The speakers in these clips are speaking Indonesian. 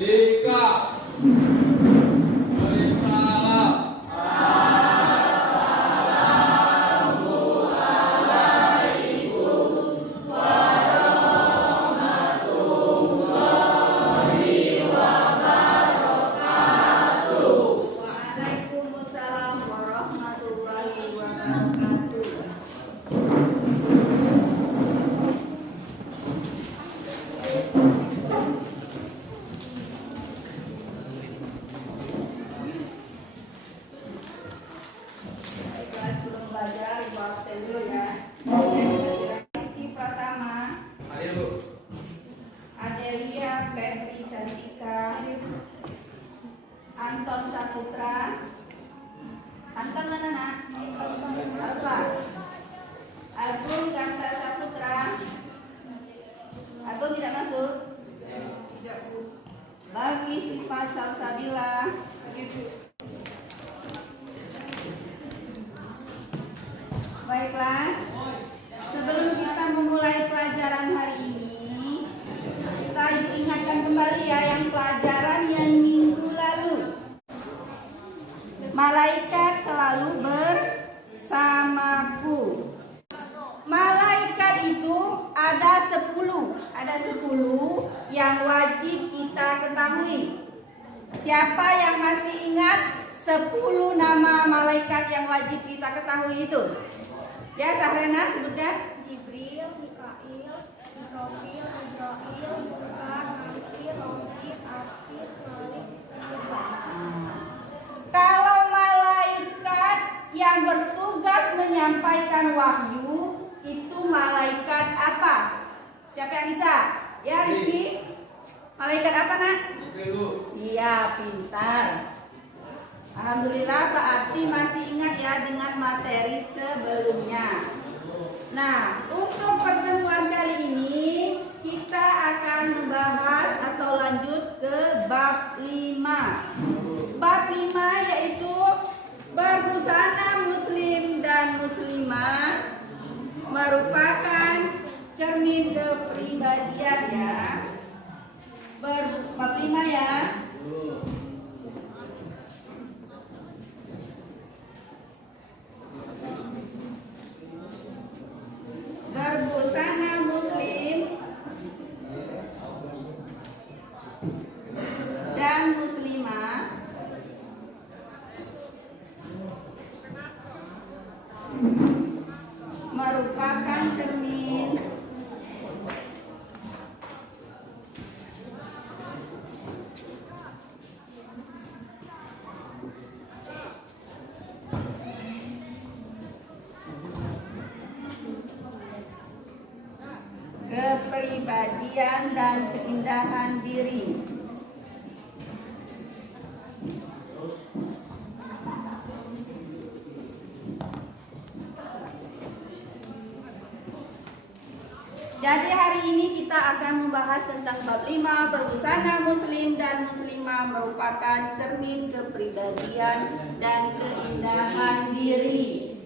Ika. Waalaikumsalam. Waalaikumsalam warahmatullahi wabarakatuh. Baiklah, sebelum belajar ibu absen dulu ya. Rizky Pratama, Hadir Bu. Adelia Febri Cantika, Anton Saputra. Anton mana nak? Alfa. Agung Ganta Saputra. Agung tidak masuk? Tidak Bu. Bagi Sifat Salsabila. Baiklah, sebelum kita memulai pelajaran hari ini, kita ingatkan kembali ya yang pelajaran yang minggu lalu. Malaikat selalu bersamaku. Malaikat itu ada 10 yang wajib kita ketahui. Siapa yang masih ingat 10 nama malaikat yang wajib kita ketahui itu? Ya, Sahrena sebutnya. Jibril, Mikail, Israfil, Azrail, Munkar, Nakir, Rokib, Atid, Malik, Kalau malaikat yang bertugas menyampaikan wahyu itu malaikat apa? Siapa yang bisa? Ya, Rizky. Malaikat apa nak? Jibril Bu. Iya, pintar. Alhamdulillah Pak Arti masih ingat ya dengan materi sebelumnya. Nah, untuk pertemuan kali ini kita akan membahas atau lanjut ke bab 5. Bab 5 yaitu berbusana muslim dan muslimah merupakan cermin kepribadian ya. Bab 5 ya. Berbusana muslim dan muslimah merupakan cermin kepribadian dan keindahan diri. Jadi hari ini kita akan membahas tentang bab 5 berbusana muslim dan muslimah merupakan cermin kepribadian dan keindahan diri.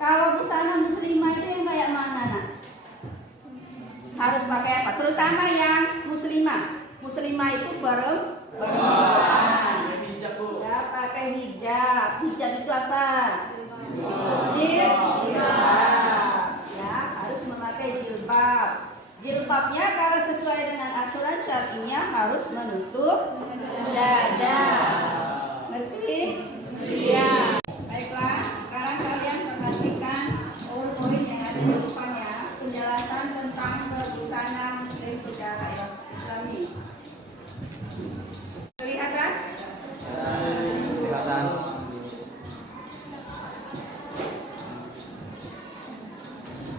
Kalau busana muslimah itu yang kayak mana nak? Harus pakai apa? Terutama yang muslimah. Muslimah itu perempuan. Hijab Bu. Ya, pakai hijab. Hijab itu apa? Jilbab. Ya, harus memakai jilbab. Jilbabnya kalau sesuai dengan aturan syar'inya harus menutup dada. Ngerti? Iya. Baiklah, sekarang kalian perhatikan poin-poin yang ada di depan ya. Penjelasan tentang berbusana muslim secara Islami. Kelihatan? Kelihatan.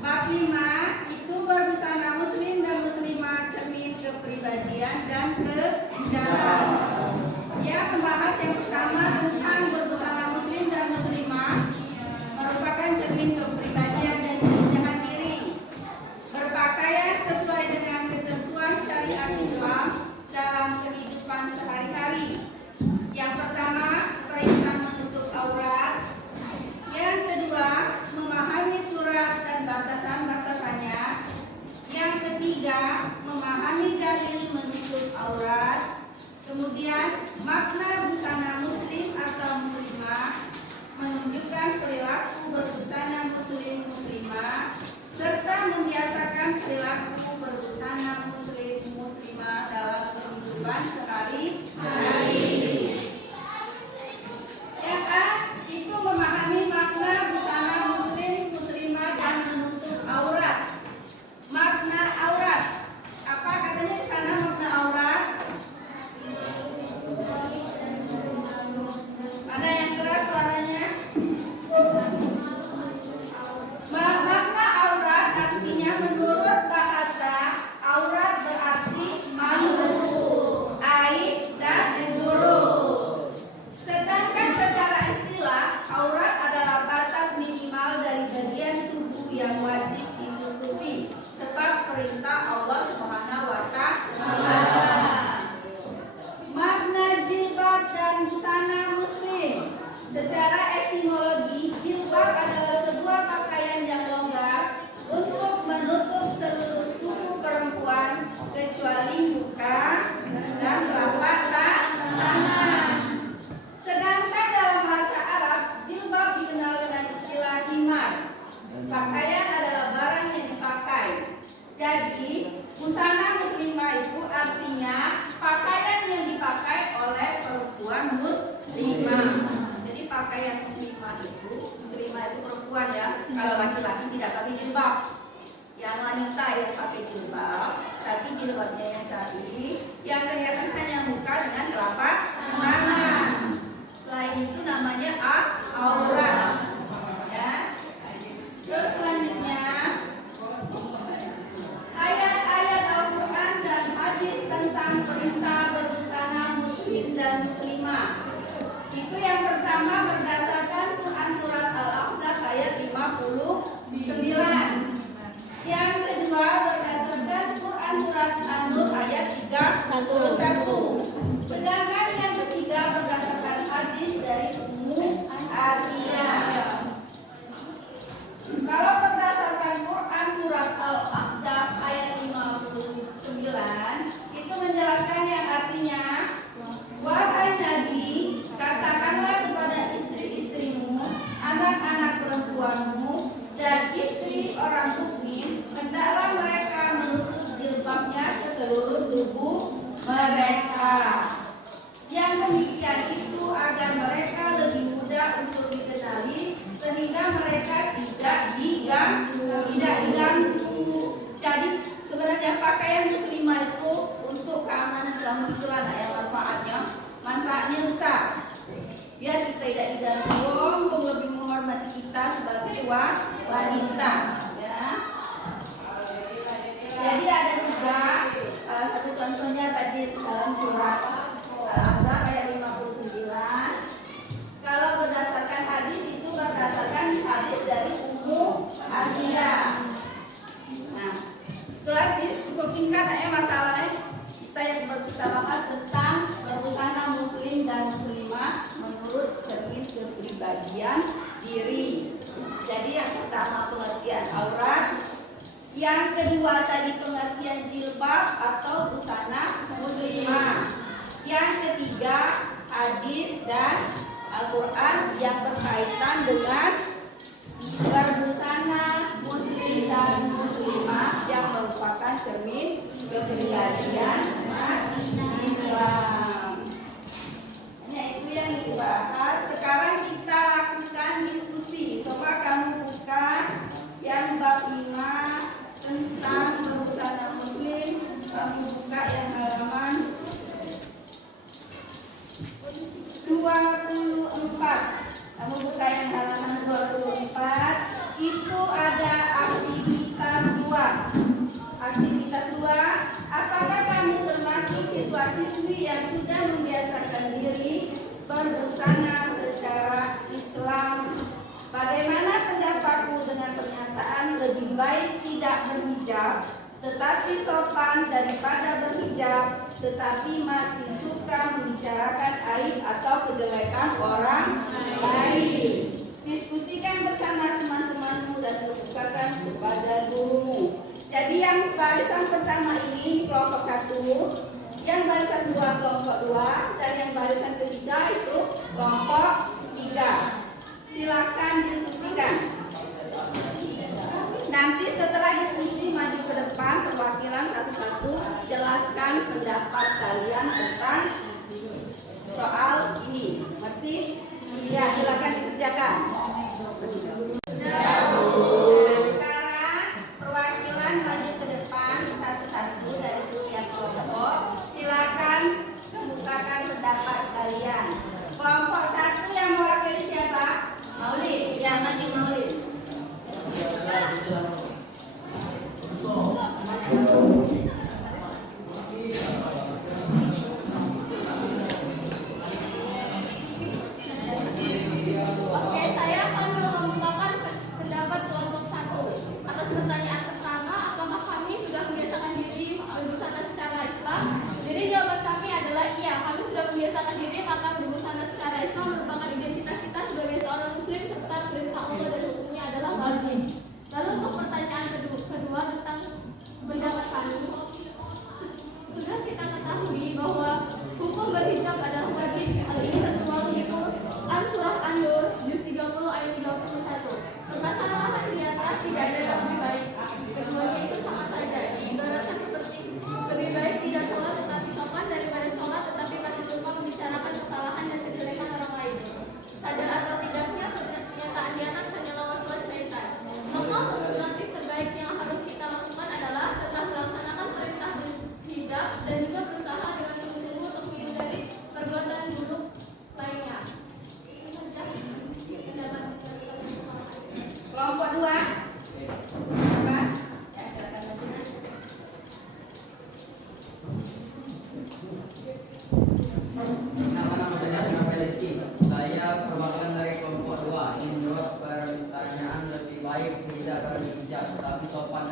Bab 5 itu berbusana muslim dan muslimah cermin kepribadian dan keindahan. Dia membahas yang pertama tentang berbusana muslim dan muslimah merupakan cermin kepribadian dan keindahan diri. Berpakaian sesuai dengan ketentuan syariat Islam dalam kehidupan sehari-hari. Yang pertama, perintah menutup aurat. Yang kedua, memahami surat dan batasan-batasannya. Yang ketiga, memahami dalil menutup aurat. Yang kelihatan hanya muka dengan telapak tangan. Selain itu namanya aurat. Ya. Terus selanjutnya ayat-ayat Al-Quran dan hadis tentang perintah berbusana muslim dan muslimah. Itu yang pertama berdasarkan Quran surat Al-A'raf ayat 59. Yang kedua berdasarkan Quran surat An-Nur ayat 31. Sedangkan yang ketiga berdasarkan hadis dari Ummu Atiyah. Kalau berdasarkan Quran surat Al-A'raf ayat 59 itu menjelaskan yang artinya, wahai Nabi, katakanlah kepada istri-istrimu, anak-anak perempuanmu, dan istri orang mukmin, hendaklah mereka menutup jilbabnya ke seluruh tubuh mereka. Yang demikian itu agar mereka lebih mudah untuk dikenali, sehingga mereka tidak diganggu. Jadi sebenarnya pakaian muslimah itu untuk keamanan kamu itulah yang manfaatnya besar. Biar kita tidak diganggu, lebih menghormati kita sebagai wanita. Ya. Jadi ada tiga. Salah satu contohnya tadi dalam surat Al-A'raf ayat 59. Kalau berdasarkan hadis itu berdasarkan hadis dari Ummu Atiyah. Nah, itu lagi cukup singkat ya masalahnya. Kita bahas tentang berbusana muslim dan muslimah menurut cermin kepribadian diri. Jadi yang pertama pengertian aurat, yang kedua tadi pengertian jilbab atau busana muslimah, yang ketiga hadis dan Al-Quran yang berkaitan dengan berbusana muslim dan muslimah yang merupakan cermin kepribadian Islam. Hanya itu yang dibahas. Sekarang kita lakukan diskusi. Coba kamu buka yang bab 5 tentang berbusana muslim. Kamu buka yang halaman 24. Kamu buka yang halaman 24. Itu ada aktivitas 2. Aktivitas 2, apakah kamu termasuk siswa-siswi yang sudah membiasakan diri berbusana secara Islam? Bagaimana pendapatmu dengan pernyataan lebih baik tidak berhijab tetapi sopan daripada berhijab tetapi masih suka membicarakan aib atau kejelekan orang lain? Diskusikan bersama teman-temanmu dan terbukakan kepada gurumu. Jadi yang barisan pertama ini kelompok 1, yang barisan 2 kelompok 2, dan yang barisan ketiga itu kelompok 3. Silakan diskusikan. Nanti setelah diskusi maju ke depan perwakilan satu-satu jelaskan pendapat kalian tentang soal ini. Ngerti? Ya, silakan dikerjakan. Sekarang perwakilan maju ke depan satu-satu dari sekian kelompok. Silakan kemukakan pendapat kalian. Kelompok 1 yang mewakili siapa? Maulid. Ya, maju Maulid. Oke, saya akan mengemukakan pendapat kelompok 1 atas pertanyaan pertama, apakah kami sudah membiasakan diri berbusana secara Islam? Jadi jawaban kami adalah iya, kami sudah membiasakan diri, maka berbusana secara Islam merupakan identitas kita sebagai seorang muslim serta perintah Allah dan hukumnya adalah wajib. Lalu untuk pertanyaan kedua tentang pendapat kami, sudah kita ketahui bahwa hukum berhijab adalah wajib. Hal ini tertuang di Quran surah An-Nur juz 30 ayat 31. Permasalahan di atas tidak ada yang lebih baik. Keduanya itu sama saja. Ibaratkan seperti lebih baik tidak sholat tetapi sopan daripada sholat tetapi masih suka membicarakan kesalahan dan kejelekan orang lain.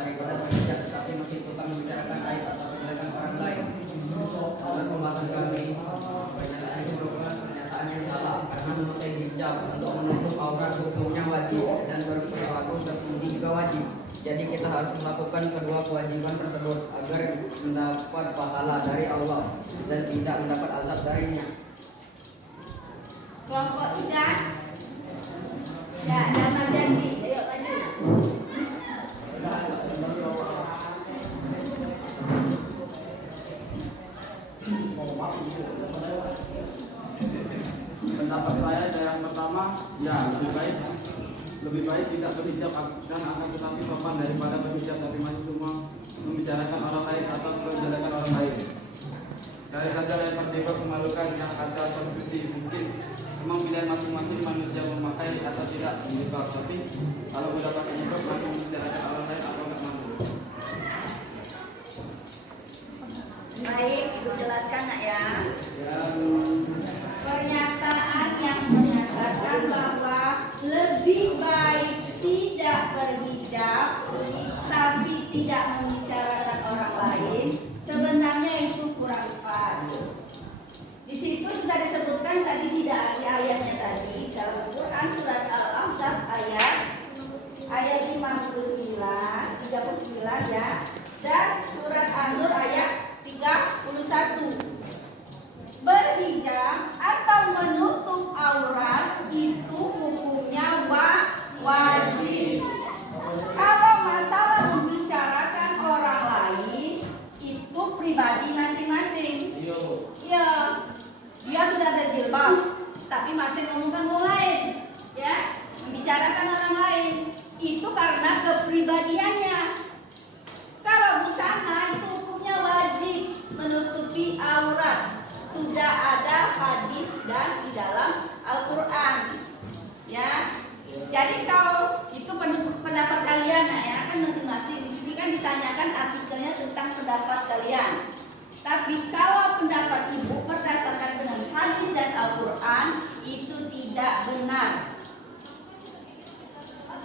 daripada berhijab tetapi masih suka membicarakan aib atau kejelekan orang lain. Dalam pembahasan kami, pernyataan itu merupakan pernyataan yang salah karena memakai hijab untuk menutup aurat hukumnya wajib dan berperilaku terpuji juga wajib. Jadi kita harus melakukan kedua kewajiban tersebut agar mendapat pahala dari Allah dan tidak mendapat azab darinya. Kelompok 3. Ya, Dharma Janji. Ayo lanjut. Pendapat saya yang pertama, ya lebih baik tidak berhijab dan akan tetapi sopan daripada berhijab tapi masih semua membicarakan orang lain atau kejelekan orang lain. Dari saja yang terlibat memalukan yang ada seperti mungkin memang pilihan masing-masing manusia memakai atau tidak menjebak, tapi kalau sudah pakai hijab masih membicarakan orang lain atau tidak mampu. Baik, Ibu jelaskan nak ya. Pernyataan yang menyatakan bahwa lebih baik tidak berhijab tapi tidak membicarakan orang lain, sebenarnya itu kurang pas. Di situ sudah disebutkan tadi tidak ada ayatnya tadi dalam Quran surat Al-Ahzab ayat 59 ya, dan surat An-Nur ayat 31. Berhijab atau menutup aurat itu hukumnya wajib. Kalau masalah membicarakan orang lain itu pribadi masing-masing. Ya, dia sudah berjilbab tapi masih ngomongkan orang lain, ya, membicarakan orang lain itu karena kepribadiannya. Kalau busana itu hukumnya wajib menutupi aurat. Sudah ada hadis dan di dalam Al-Quran, ya. Jadi kalau itu pendapat kalian, nah ya kan masing-masing di sini kan ditanyakan artikelnya tentang pendapat kalian. Tapi kalau pendapat ibu berdasarkan dengan hadis dan Al-Quran itu tidak benar.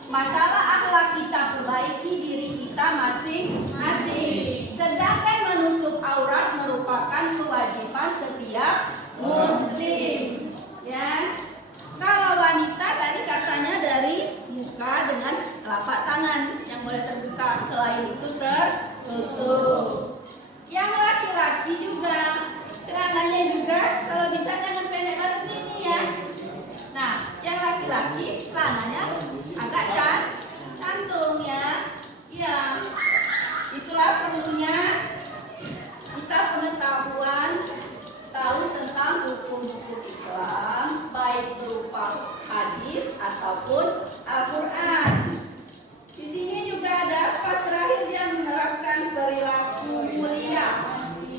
Masalah akhlak kita perbaiki diri kita masing-masing. Sedangkan menutup aurat merupakan kewajiban setiap muslim. Ya. Kalau wanita tadi katanya dari muka dengan telapak tangan yang boleh terbuka, selain itu tertutup. Yang laki-laki juga celananya juga kalau bisa jangan pendek ke sini ya. Nah, yang laki-laki celananya agak cantung ya. Iya. Itulah perlunya kita pengetahuan tahu tentang hukum-hukum Islam baik berupa hadis ataupun Al-Quran. Di sini juga ada pas terakhir yang menerapkan perilaku mulia.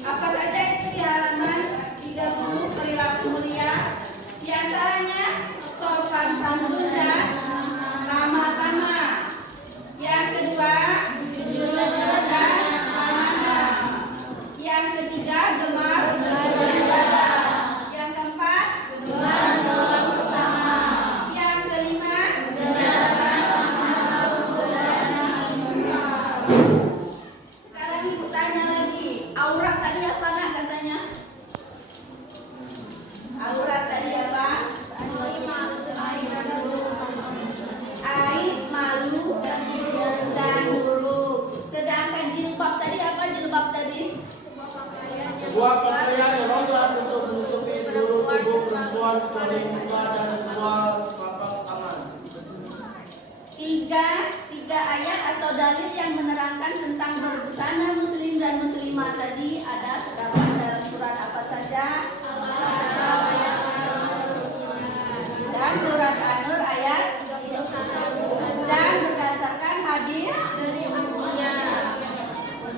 Apa saja itu di halaman 30 perilaku mulia? Di antaranya sopan santun dan ramah tamah. Yang kedua, jujur dan amanah. Yang ketiga, gemar beribadah. Yang keempat, gemar menolong sesama. Yang kelima, menjalankan amar ma'ruf dan nahi munkar. Sekarang ibu tanya lagi, aurat tadi apa nak katanya? Aurat tadi apa? Aib, malu, dan buruk. Sedangkan jilbab tadi apa? Jilbab tadi? Sebuah pakaian yang longgar untuk menutupi seluruh tubuh perempuan kecuali muka dan kedua telapak tangan. Tiga ayat atau dalil yang menerangkan tentang berbusana muslim dan muslimah tadi ada terdapat dalam surat apa saja? Dan surat An-Nur ayat 31. Dan berdasarkan hadis dari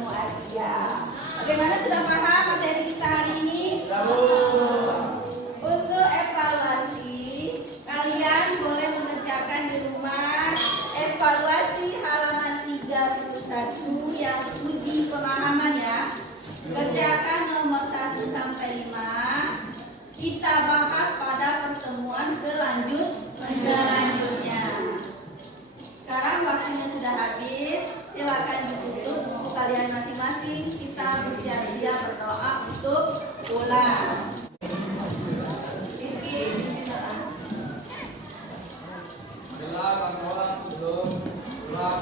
Mu'adziyah. Bagaimana, sudah paham materi kita hari ini? Untuk evaluasi, kalian boleh mengerjakan di rumah evaluasi halaman 31 yang uji pemahaman ya. Kerjakan nomor Ulang. Adalah orang sebelum pulang